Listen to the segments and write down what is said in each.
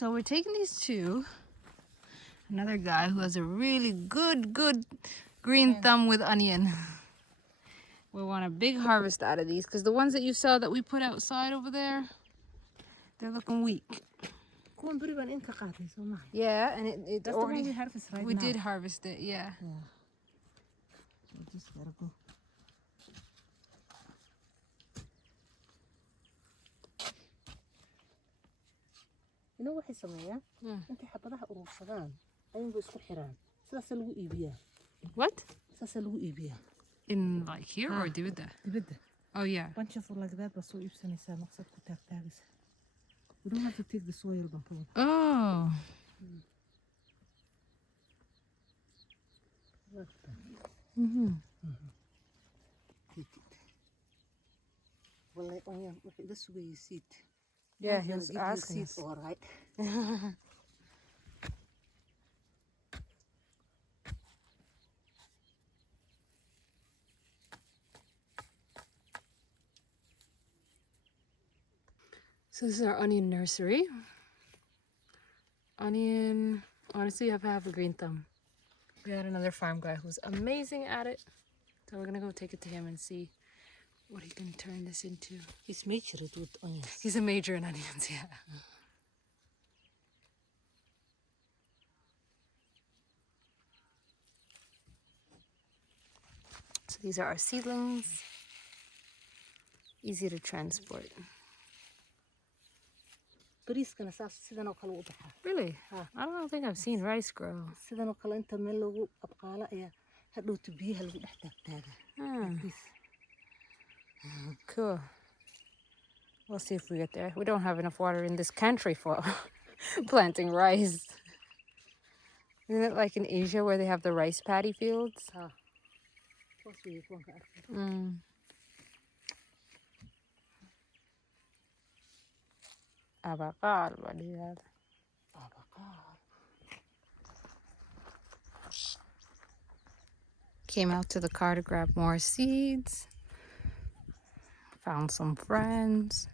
So we're taking these to another guy who has a really good green thumb with onion. We want a big harvest out of these because the ones that you saw that we put outside over there, they're looking weak. Yeah, and it That's already, the one we harvest right we now. did harvest it, yeah. So just gotta go. You know waxay sameeyaan inta xabadaha urursadaan ayay isku xiraan sidaas lagu iibiyaa. What? Sidaas lagu iibiyaa. In like here or dibida? Dibadda. Oh yeah. Bunch of like that baa soo iibsanaysaa maqsad ku taagtaagaysa. We don't have to take the soil baan. Oh. Well, like onion, this way you see it. Yeah, he was asking us. All right. So this is our onion nursery. Onion, honestly, you have to have a green thumb. We had another farm guy who's amazing at it. So we're gonna go take it to him and see what he can turn this into. He's majored with onions. He's a major in onions, yeah. So these are our seedlings. Easy to transport. Bariiskana saas sidan oo kale u baxaa. Really? I don't think I've seen rice grow. Sidan oo kale inta meel lagu abqaala ayaa hadhowta biyaha lagu dhex taagtaaga. Cool. We'll see if we get there. We don't have enough water in this country for planting rice. Isn't it like in Asia where they have the rice paddy fields? Avocado, what is that? Avocado. Came out to the car to grab more seeds. Found some friends.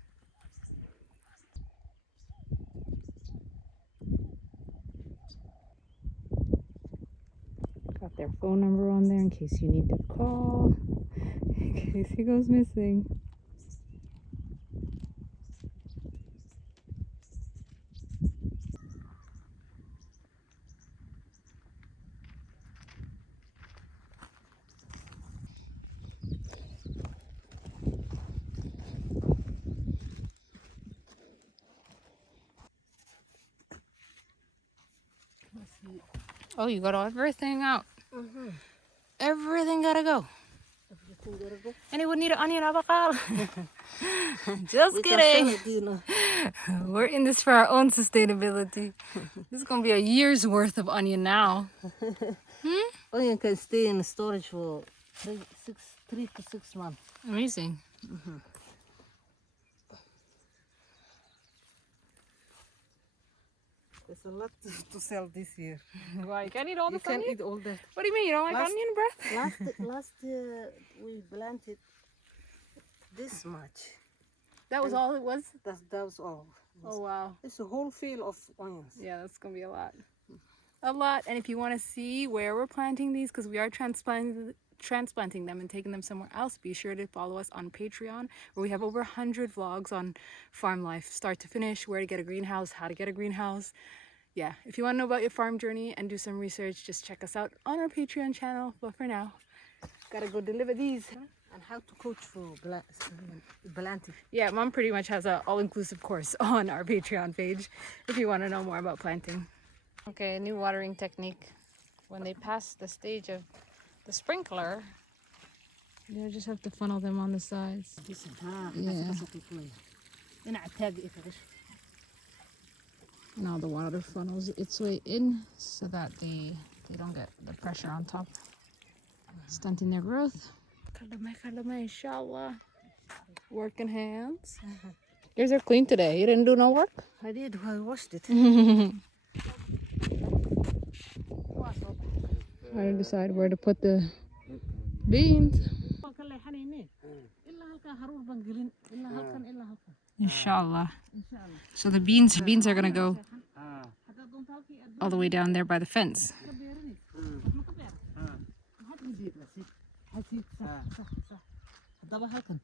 Got their phone number on there in case you need to call. In case he goes missing. Oh, you got everything out. Everything gotta go. Everything gotta go. Anyone need an onion avocado? Just kidding. We're in this for our own sustainability. This is gonna be a year's worth of onion now. Onion can stay in storage for 3 to 6 months. Amazing. There's a lot to sell this year. Why? You can't eat all You this can onion? eat all that. What do you mean? You don't like onion breath? Last year we planted this much. That was all it was? That was all. Oh, wow. It's a whole field of onions. Yeah, that's going to be a lot. A lot. And if you want to see where we're planting these, because we are transplanting them and taking them somewhere else, be sure to follow us on Patreon, where we have over 100 vlogs on farm life, start to finish, where to get a greenhouse, how to get a greenhouse. Yeah, if you want to know about your farm journey and do some research, just check us out on our Patreon channel. But for now, gotta go deliver these. And how to coach for planting. Yeah, Mom pretty much has an all-inclusive course on our Patreon page if you want to know more about planting. Okay, a new watering technique. When they pass the stage of the sprinkler, you just have to funnel them on the sides. Yeah. Now the water funnels its way in so that they don't get the pressure on top, stunting their growth. Inshallah. Working hands. Yours are clean today. You didn't do no work? I did. I washed it. How to decide where to put the beans. Inshallah. So the beans are gonna go all the way down there by the fence. haddaba halkan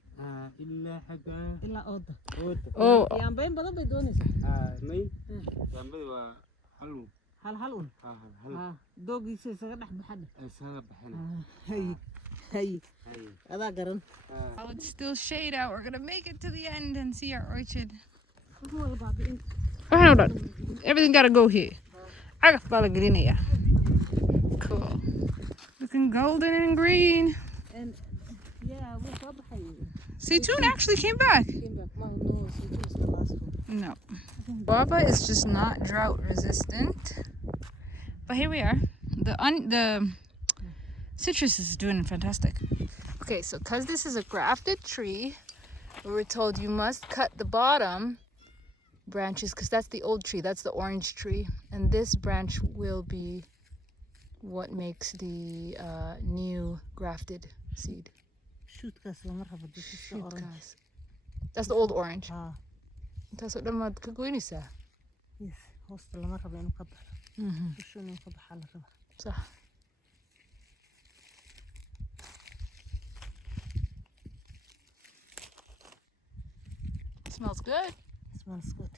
ilaa xagga ilaa ooda Oh, yaambayn badan bay doonaysaa may yaambada waa hal un doogiisa isaga dhex baxadha isaga baxana hay adaa garan oh, it's still shade out. We're gonna make it to the end and see our orchard. Oh, hold on. Everything gotta go here. Agaf baa la gelinaya. Cool. Looking golden and green. and yeah wuu soo baxay Zaytoon actually came back. no so just the last one No. Guava is just not drought resistant. But here we are. The citrus is doing fantastic. Okay, so because this is a grafted tree, we were told you must cut the bottom branches because that's the old tree, that's the orange tree. And this branch will be what makes the new grafted seed. shootkaas lama rabo this is the orange Shootkaas. That's the old orange. Intaas oo dhan waad ka goynaysaa. yes hoosta lama rabo inuu ka baxo dusha inuu ka baxaa la raba صح. Smells good. smells good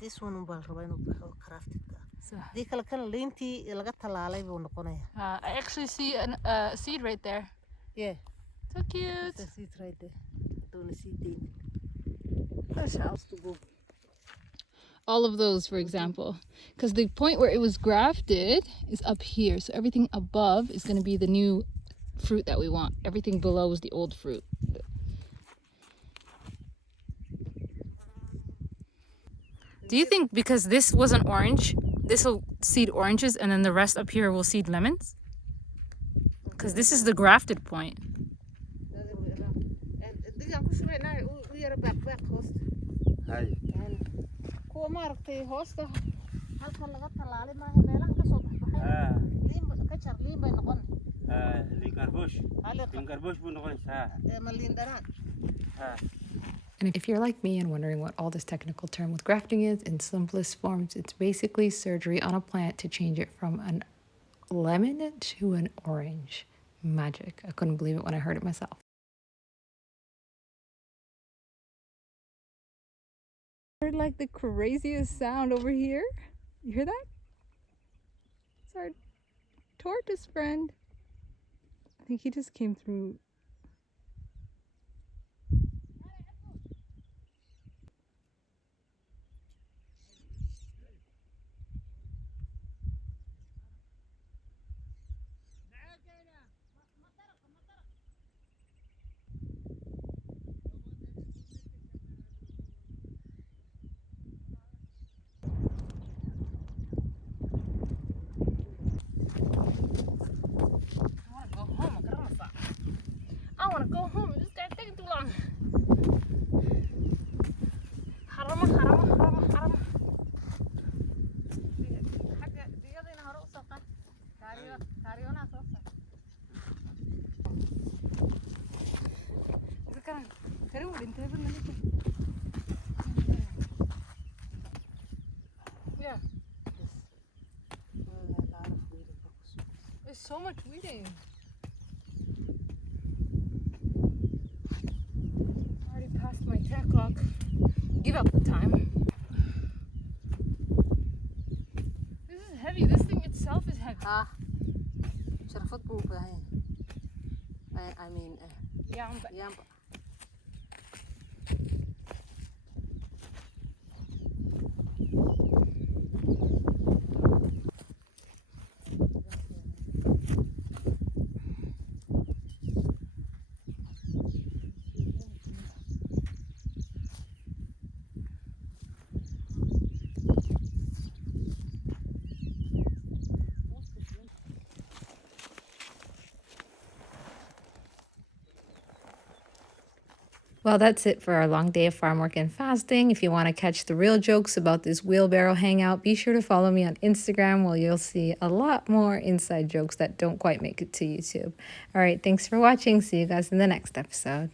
this one baa la rabaa inuu baxo craftedka صح. hadii kale kan liintii laga talaalay buu noqonayaa I actually see a seed right there. yeah So cute. that's it right there don't see the That's house to go. All of those, for example, because the point where it was grafted is up here. So everything above is going to be the new fruit that we want. Everything below is the old fruit. Do you think because this wasn't orange, this will seed oranges and then the rest up here will seed lemons? Because this is the grafted point. digaan ku shubaynaa u yara baaq hoosta hay kuwa maaragtay hoosta halkan laga talaalay maaha meelahan ka soo baxbaxay liin ka jar liin bay noqon liin garbuush buu noqonaysaa ma liin dhanaan And if you're like me and wondering what all this technical term with grafting is, in simplest forms, it's basically surgery on a plant to change it from an lemon to an orange. Magic. I couldn't believe it when I heard it myself. Heard like the craziest sound over here. You hear that? It's our tortoise friend. I think he just came through. I want to go home. This guy's taking too long. Harama. Xagga digadiina hore u soo qaad. Kaariyoonaha soo saar. Kani wuu dhintay bal naga Yeah. There's so much weeding. Already past my 10 o'clock. Give up the time. This is heavy. This thing itself is heavy. Sharafad buu u baahan yahay. I mean, yamba. Well, that's it for our long day of farm work and fasting. If you want to catch the real jokes about this wheelbarrow hangout, be sure to follow me on Instagram where you'll see a lot more inside jokes that don't quite make it to YouTube. All right, thanks for watching. See you guys in the next episode.